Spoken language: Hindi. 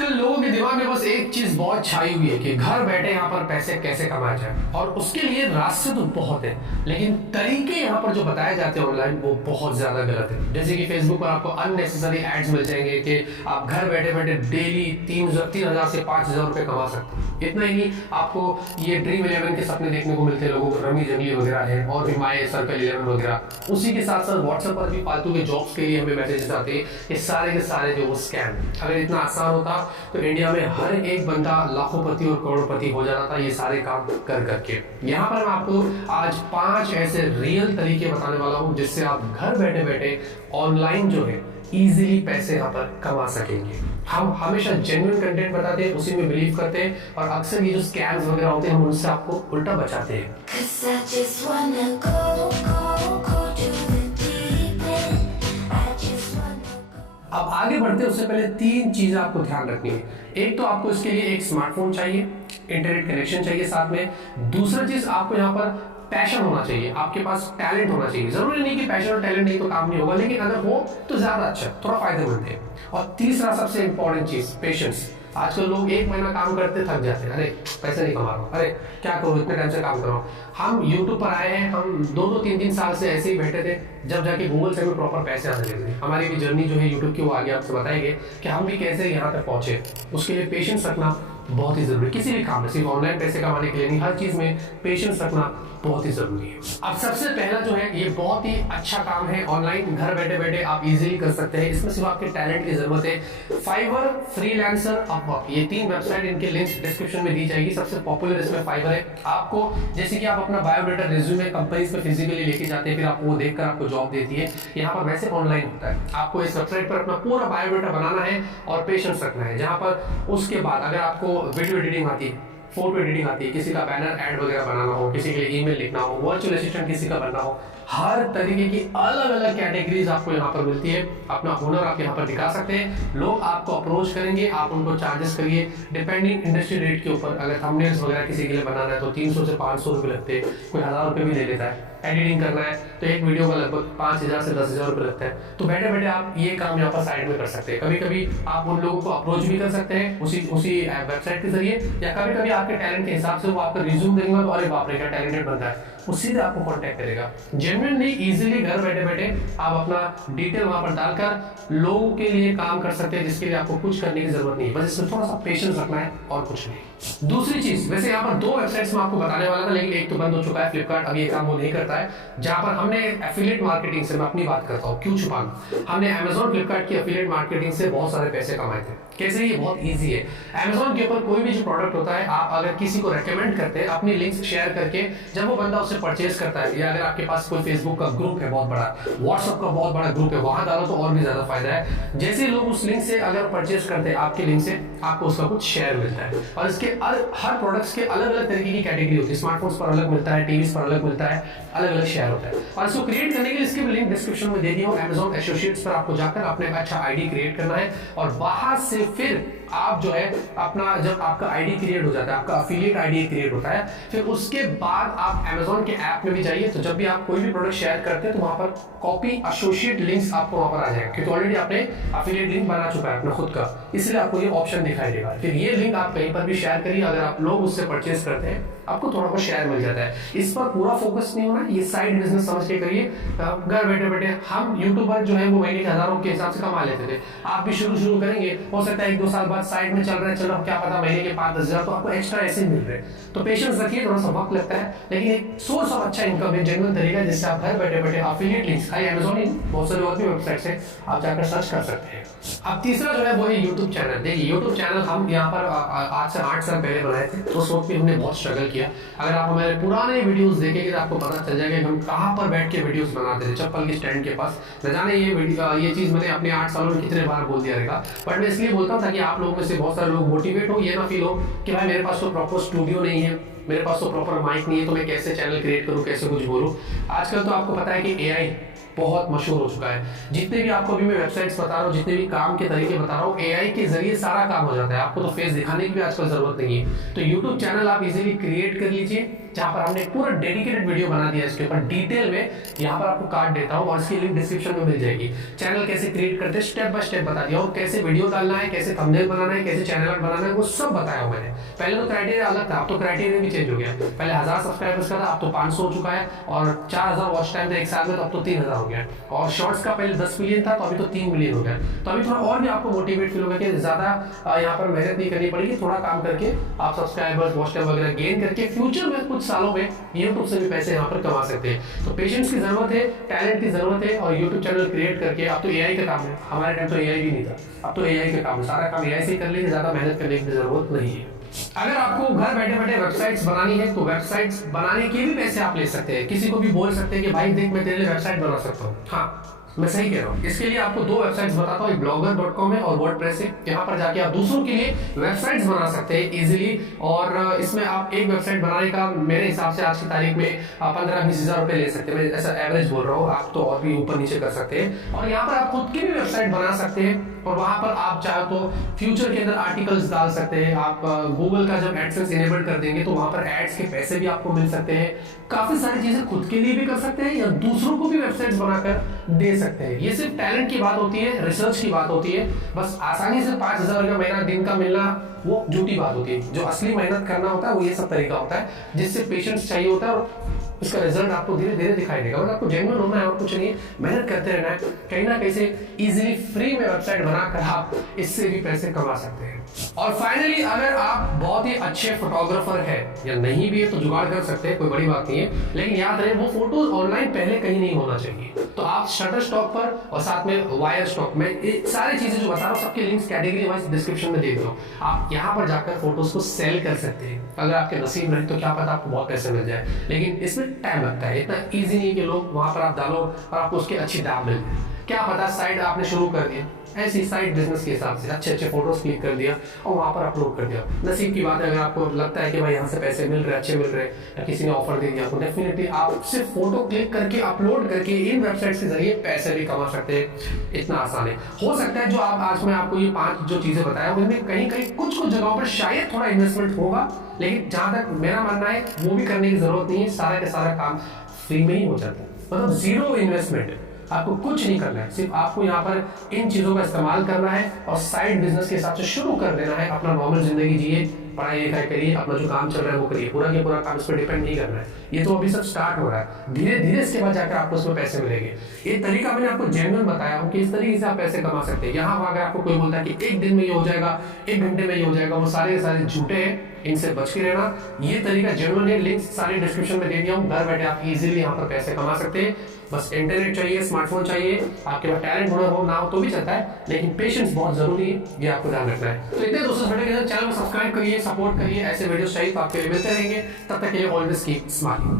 आजकल लोगों के दिमाग में बस एक चीज बहुत छाई हुई है कि घर बैठे यहाँ पर पैसे कैसे कमाए जाए, और उसके लिए रास्ते तो बहुत है, लेकिन तरीके यहाँ पर जो बताए जाते हैं ऑनलाइन वो बहुत ज्यादा गलत है। जैसे कि फेसबुक पर आपको अननेसेसरी एड्स मिल जाएंगे कि आप घर बैठे बैठे डेली 3,000 से 5,000 रुपए कमा सकते हैं। इतना ही नहीं, आपको ये ड्रीम 11 के सपने देखने को मिलते हैं लोगों को, रमी जंगली वगैरह है और भी माई सर्कल 11 वगैरह। उसी के साथ साथ व्हाट्सएप पर भी फालतू के जॉब्स के लिए हमें मैसेजेस आते हैं। ये सारे के सारे जो वो स्कैम। अगर इतना आसान होता तो इंडिया में हर एक बंदा लाखोंपति और करोड़पति हो जाता था ये सारे काम कर करके। यहाँ पर मैं आपको आज 5 ऐसे रियल तरीके बताने वाला हूँ जिससे आप घर बैठे बैठे ऑनलाइन जो है इजीली पैसे यहाँ पर कमा सकेंगे। हम हमेशा जेन्युइन कंटेंट बताते हैं, उसी में बिलीव करते हैं, और अक्सर ये जो स्कैम्स वगैरह होते हैं हम उनसे आपको उल्टा बचाते हैं। अब आगे बढ़ते उससे पहले 3 चीजें आपको ध्यान रखनी है। एक तो आपको इसके लिए एक स्मार्टफोन चाहिए, इंटरनेट कनेक्शन चाहिए साथ में। दूसरा चीज, आपको यहाँ पर पैशन होना चाहिए, आपके पास टैलेंट होना चाहिए। जरूरी नहीं कि पैशन और टैलेंट नहीं तो काम नहीं होगा, लेकिन अगर हो तो ज्यादा अच्छा, थोड़ा फायदेमंद है। और तीसरा सबसे इंपॉर्टेंट चीज, पेशेंस। आजकल लोग 1 महीना काम करते थक जाते हैं, अरे पैसे नहीं कमा रहा हूँ, अरे क्या करूँ, इतने टाइम से काम कर रहा हूँ। हम यूट्यूब पर आए हैं, हम 2-2, 3-3 साल से ऐसे ही बैठे थे, जब जाके गूगल से भी प्रॉपर पैसे आने लगे। हमारी भी जर्नी जो है यूट्यूब की वो आगे आपसे बताएंगे कि हम भी कैसे यहाँ तक पहुंचे। उसके लिए पेशेंस रखना बहुत ही जरूरी है, किसी भी काम में, सिर्फ ऑनलाइन पैसे कमाने के लिए नहीं, हर चीज में पेशेंस रखना बहुत ही जरूरी है। अब सबसे पहला जो है, ये बहुत ही अच्छा काम है, ऑनलाइन घर बैठे बैठे आप इजीली कर सकते हैं। इसमें सिर्फ आपके टैलेंट की जरूरत है। फाइवर, फ्रीलांसर, अपवर्क, ये 3 वेबसाइट, इनके लिंक्स डिस्क्रिप्शन में दी जाएगी। सबसे पॉपुलर इसमें फाइवर है। आपको जैसे कि आप अपना बायोडाटा, रिज्यूमे कंपनीज पे फिजिकली लेके जाते हैं, फिर आपको वो देखकर आपको जॉब देती है। यहाँ पर वैसे ऑनलाइन होता है। आपको इस वेबसाइट पर अपना पूरा बायोडाटा बनाना है और पेशेंस रखना है। जहाँ पर उसके बाद अगर आपको वीडियो एडिटिंग आती है, फोटो एडिटिंग आती है, किसी का बैनर ऐड वगैरह बनाना हो, किसी के लिए ईमेल लिखना हो, वर्चुअल असिस्टेंट किसी का बनना हो, हर तरीके की अलग अलग कैटेगरीज आपको यहाँ पर मिलती है। अपना हुनर आप यहाँ पर दिखा सकते हैं, लोग आपको अप्रोच करेंगे, आप उनको चार्जेस करिए डिपेंडिंग इंडस्ट्री रेट के ऊपर। अगर थंबनेल्स वगैरह किसी के लिए बनाना है तो 300 से 500 रुपये लगते हैं, कोई 1000 रुपये भी ले लेता है। एडिटिंग करना है तो एक वीडियो का लगभग 5,000 से 10,000 रुपये लगता है। तो बैठे बैठे आप ये काम यहाँ पर साइड में कर सकते हैं। कभी कभी आप उन लोगों को अप्रोच भी कर सकते हैं उसी वेबसाइट के जरिए, या कभी कभी आपके टैलेंट के हिसाब से वो आपका रिज्यूम देंगे तो अरे बाप रे क्या टैलेंटेड बनता है, वो सीधे आपको कांटेक्ट करेगा। जेन्युइन नहीं, इजीली घर बैठे बैठे आप अपना डिटेल वहां पर डालकर लोगों के लिए काम कर सकते हैं, जिसके लिए आपको कुछ करने की जरूरत नहीं है, बस इसमें थोड़ा सा पेशेंस रखना है और कुछ नहीं। दूसरी चीज, वैसे यहाँ पर 2 वेबसाइट्स में आपको बताने वाला था, लेकिन एक तो बंद हो चुका है, फ्लिपकार्ट अब ये काम वो नहीं करता है। जहां पर हमने एफिलिएट मार्केटिंग से, मैं अपनी बात करता हूँ, क्यों छुपाना, हमने अमेजॉन, फ्लिपकार्ट की एफिलिएट मार्केटिंग से बहुत सारे पैसे कमाए थे। कैसे? ये बहुत इजी है। अमेजॉन के ऊपर कोई भी जो प्रोडक्ट होता है, आप अगर किसी को रेकमेंड करते हैं अपनी लिंक्स शेयर करके, जब वो बंदा उससे परचेज करता है, या अगर आपके पास कोई फेसबुक का ग्रुप है बहुत बड़ा, व्हाट्सएप का बहुत बड़ा ग्रुप है, वहां डालो तो और भी ज्यादा फायदा है। जैसे लोग उस लिंक से अगर परचेज करते हैं आपके लिंक से, आपको उसका कुछ शेयर मिलता है। और इसके हर प्रोडक्ट्स के अलग अलग तरीके की कैटेगरी होती है, स्मार्टफोन्स पर अलग मिलता है, टीवी पर अलग मिलता है, अलग अलग शेयर होता है। और इसको क्रिएट करने के लिए इसकी लिंक डिस्क्रिप्शन में दे दी हूं। अमेजॉन एसोसिएट्स पर आपको जाकर अपने अच्छा आईडी क्रिएट करना है, और वहां से फिर आप जो है अपना, जब आपका आईडी क्रिएट हो जाता है, आपका एफिलिएट आईडी क्रिएट होता है, फिर उसके बाद आप अमेजॉन के ऐप में भी जाइए, तो जब भी आप कोई भी प्रोडक्ट शेयर करते हैं तो वहां पर कॉपी एसोसिएट लिंक्स आपको वहां पर आ जाएगा, क्योंकि ऑलरेडी आपने एफिलिएट लिंक बना चुका है अपना खुद का, इसलिए आपको ये ऑप्शन दिखाई देगा। फिर ये लिंक आप कहीं पर भी शेयर करिए, अगर आप लोग उससे परचेज करते हैं आपको थोड़ा बहुत शेयर मिल जाता है। इस पर पूरा फोकस नहीं होना, ये साइड बिजनेस समझ के करिए। घर बैठे बैठे हम यूट्यूबर जो है वो महीने के हजारों के हिसाब से कमा लेते थे, आप भी शुरू करेंगे, हो सकता है 1-2 साल बाद साइड में चल रहा है, क्या पता महीने के 5-10 हजार तो आपको एक्स्ट्रा ऐसे मिल रहे हैं। तो पेशेंस रखिए, थोड़ा सा वक्त लगता है, लेकिन एक सोर्स ऑफ अच्छा इनकम है, जेन्युइन तरीका, जिससे आप घर बैठे बैठे एफिलिएट लिंक्स, खाली अमेजॉन ही बहुत सारे और भी वेबसाइट से आप जाकर सर्च कर सकते हैं। अब तीसरा जो है वो है यूट्यूब चैनल। देखिए यूट्यूब चैनल हम यहाँ पर आज से 8 साल पहले बनाए थे, तो उस वक्त भी हमने बहुत स्ट्रगल किया। अगर आप हमारे पुराने वीडियोस देखेंगे तो आपको पता चल जाएगा कि हम कहाँ पर बैठ के वीडियोस बनाते थे, चप्पल के स्टैंड के पास। न जाने ये चीज मैंने अपने 8 सालों में कितने बार बोल दिया रहेगा, बट मैं इसलिए बोलता हूँ ताकि आप लोगों में से बहुत सारे लोग मोटिवेट हो, ये ना फील हो कि भाई मेरे पास तो प्रॉपर स्टूडियो नहीं है, मेरे पास तो प्रॉपर माइक नहीं है, तो मैं कैसे चैनल क्रिएट करूँ, कैसे कुछ बोलूँ। आजकल तो आपको पता है कि एआई बहुत मशहूर हो चुका है। जितने भी आपको अभी मैं वेबसाइट्स बता रहा हूँ, जितने भी काम के तरीके बता रहा हूँ, एआई के जरिए सारा काम हो जाता है। आपको तो फेस दिखाने की भी आजकल जरूरत नहीं है। तो यूट्यूब चैनल आप इजीली क्रिएट कर लीजिए, जहां पर हमने पूरा डेडिकेटेड वीडियो बना दिया इसके ऊपर डिटेल में, यहाँ पर आपको कार्ड देता हूँ और इसकी लिंक डिस्क्रिप्शन में मिल जाएगी। चैनल कैसे क्रिएट करते हैं स्टेप बाय स्टेप बता दिया हूँ, कैसे वीडियो डालना है, कैसे थंबनेल बनाना है, कैसे चैनल बनाना है, वो सब बताया हूँ मैंने। पहले तो क्राइटेरिया अलग था, अब तो क्राइटेरिया भी चेंज हो गया। पहले 1000 सब्सक्राइबर्स का था, अब तो 500 हो चुका है, और 4000 वॉच टाइम था एक साल में, तो अब तो 3000 हो गया। और शॉर्ट्स का पहले 10 मिलियन था, तो अभी तो 3 मिलियन हो गया। तो अभी थोड़ा और भी आपको मोटिवेट फील होगा कि ज्यादा यहाँ पर मेहनत नहीं करनी पड़ेगी, थोड़ा काम करके आप सब्सक्राइबर्स वॉच टाइम वगैरह गेन करके फ्यूचर में कुछ सालों में यूट्यूब से भी पैसे यहाँ पर कमा सकते हैं। तो पेशेंस की जरूरत है, टैलेंट की जरूरत है, और यूट्यूब चैनल क्रिएट करके, अब तो एआई का काम है, हमारे टाइम तो एआई भी नहीं था, अब तो एआई का काम है, सारा काम एआई से कर लेंगे, ज्यादा मेहनत करने की जरूरत नहीं है। अगर आपको घर बैठे बैठे वेबसाइट्स बनानी है तो वेबसाइट्स बनाने के भी पैसे आप ले सकते हैं। किसी को भी बोल सकते हैं कि भाई देख मैं तेरे लिए वेबसाइट बना सकता हूँ। हाँ, मैं सही कह रहा हूँ। इसके लिए आपको 2 वेबसाइट्स बताता हूँ, एक blogger.com है और वर्डप्रेस है। यहाँ पर जाके आप दूसरों के लिए वेबसाइट्स बना सकते हैं इजीली, और इसमें आप एक वेबसाइट बनाने का मेरे हिसाब से आज की तारीख में 15-20 हज़ार रुपए ले सकते हैं। मैं ऐसा एवरेज बोल रहा हूँ, आप तो और भी ऊपर नीचे कर सकते हैं। और यहाँ पर आप खुद की भी वेबसाइट बना सकते हैं, और वहां पर आप चाहे तो फ्यूचर के अंदर आर्टिकल्स डाल सकते हैं। आप गूगल का जब एडसेंस इनेबल कर देंगे तो वहां पर एड्स के पैसे भी आपको मिल सकते हैं। काफी सारी चीजें खुद के लिए भी कर सकते हैं या दूसरों को भी वेबसाइट्स बनाकर दे सकते हैं। ये सिर्फ टैलेंट की बात होती है, रिसर्च की बात होती है। बस आसानी से 5000 का महीना दिन का मिलना वो झूठी बात होती है। जो असली मेहनत करना होता है वो ये सब तरीका होता है, जिससे पेशेंस चाहिए होता है, और इसका रिजल्ट आपको धीरे धीरे दिखाई देगा। मतलब आपको जेन्युइन होना है और कुछ नहीं, मेहनत करते रहना है। कहीं ना कहीं से इजीली फ्री में वेबसाइट बनाकर आप इससे भी पैसे कमा सकते हैं। और फाइनली, अगर आप बहुत ही अच्छे फोटोग्राफर है या नहीं भी है तो जुगाड़ कर सकते हैं, कोई बड़ी बात नहीं है। लेकिन याद रहे वो फोटोज ऑनलाइन पहले कहीं नहीं होना चाहिए। तो आप शटर स्टॉक पर और साथ में वायर स्टॉक में सारी चीजें जो बता रहा हूँ सबके लिंक्स कैटेगरी वाइज डिस्क्रिप्शन में दे दो। आप यहाँ पर जाकर फोटोज को सेल कर सकते हैं। अगर आपके नसीब रहे तो क्या पता आपको बहुत पैसे मिल जाए, लेकिन इसमें टाइम लगता है। इतना ईजी नहीं कि लोग वहां पर आप डालो और आपको उसके अच्छी दाम मिल जाए। क्या पता साइट आपने शुरू कर दिया ऐसी साइट बिजनेस के हिसाब से, अच्छे अच्छे फोटोज क्लिक कर दिया और वहां पर अपलोड कर दिया। नसीब की बात है, अगर आपको लगता है कि भाई यहाँ से पैसे मिल रहे, अच्छे मिल रहे, या किसी ने ऑफर दे दिया तो डेफिनेटली आप सिर्फ फोटो क्लिक करके अपलोड करके इन वेबसाइट्स के जरिए पैसे भी कमा सकते हैं। इतना आसान है। हो सकता है जो आप आज मैं आपको ये 5 जो चीजें बताया उनमें कहीं कहीं कुछ जगहों पर शायद थोड़ा इन्वेस्टमेंट होगा, लेकिन जहां तक मेरा मानना है वो भी करने की जरूरत नहीं है। सारा का सारा काम फ्री में ही हो जाता है, मतलब 0 इन्वेस्टमेंट। आपको कुछ नहीं करना है, सिर्फ आपको यहाँ पर इन चीजों का इस्तेमाल करना है और साइड बिजनेस के हिसाब से शुरू कर देना है। अपना नॉर्मल जिंदगी जिए, पढ़ाई लिखाई करिए, अपना जो काम चल रहा है वो करिए। पूरा के पूरा काम इस पर डिपेंड नहीं करना है। ये तो अभी सब स्टार्ट हो रहा है, धीरे धीरे इसके बाद जाकर आपको उसमें पैसे मिलेंगे। ये तरीका मैंने आपको जेन्युइन बताया हूँ कि इस तरीके से आप पैसे कमा सकते हैं। यहाँ अगर आपको कोई बोलता है कि 1 दिन में ये हो जाएगा, 1 घंटे में ये हो जाएगा, वो सारे सारे झूठे हैं, इनसे बच के रहना। ये तरीका जेन्युइन है, लिंक सारे डिस्क्रिप्शन में दे दिया हूँ। घर बैठे आप इजीली यहाँ पर पैसे कमा सकते हैं। बस इंटरनेट चाहिए, स्मार्टफोन चाहिए, आपके पास टैलेंट हुनर हो ना हो तो भी चलता है, लेकिन पेशेंस बहुत जरूरी है, ये आपको ध्यान रखना है। तो इतने दोस्तों वीडियो के साथ चैनल को सब्सक्राइब करिए, सपोर्ट करिए। ऐसे वीडियोस चाहिए तो आपके लिए मिलते रहेंगे। तब तक के लिए ऑलवेज कीप स्माइलिंग।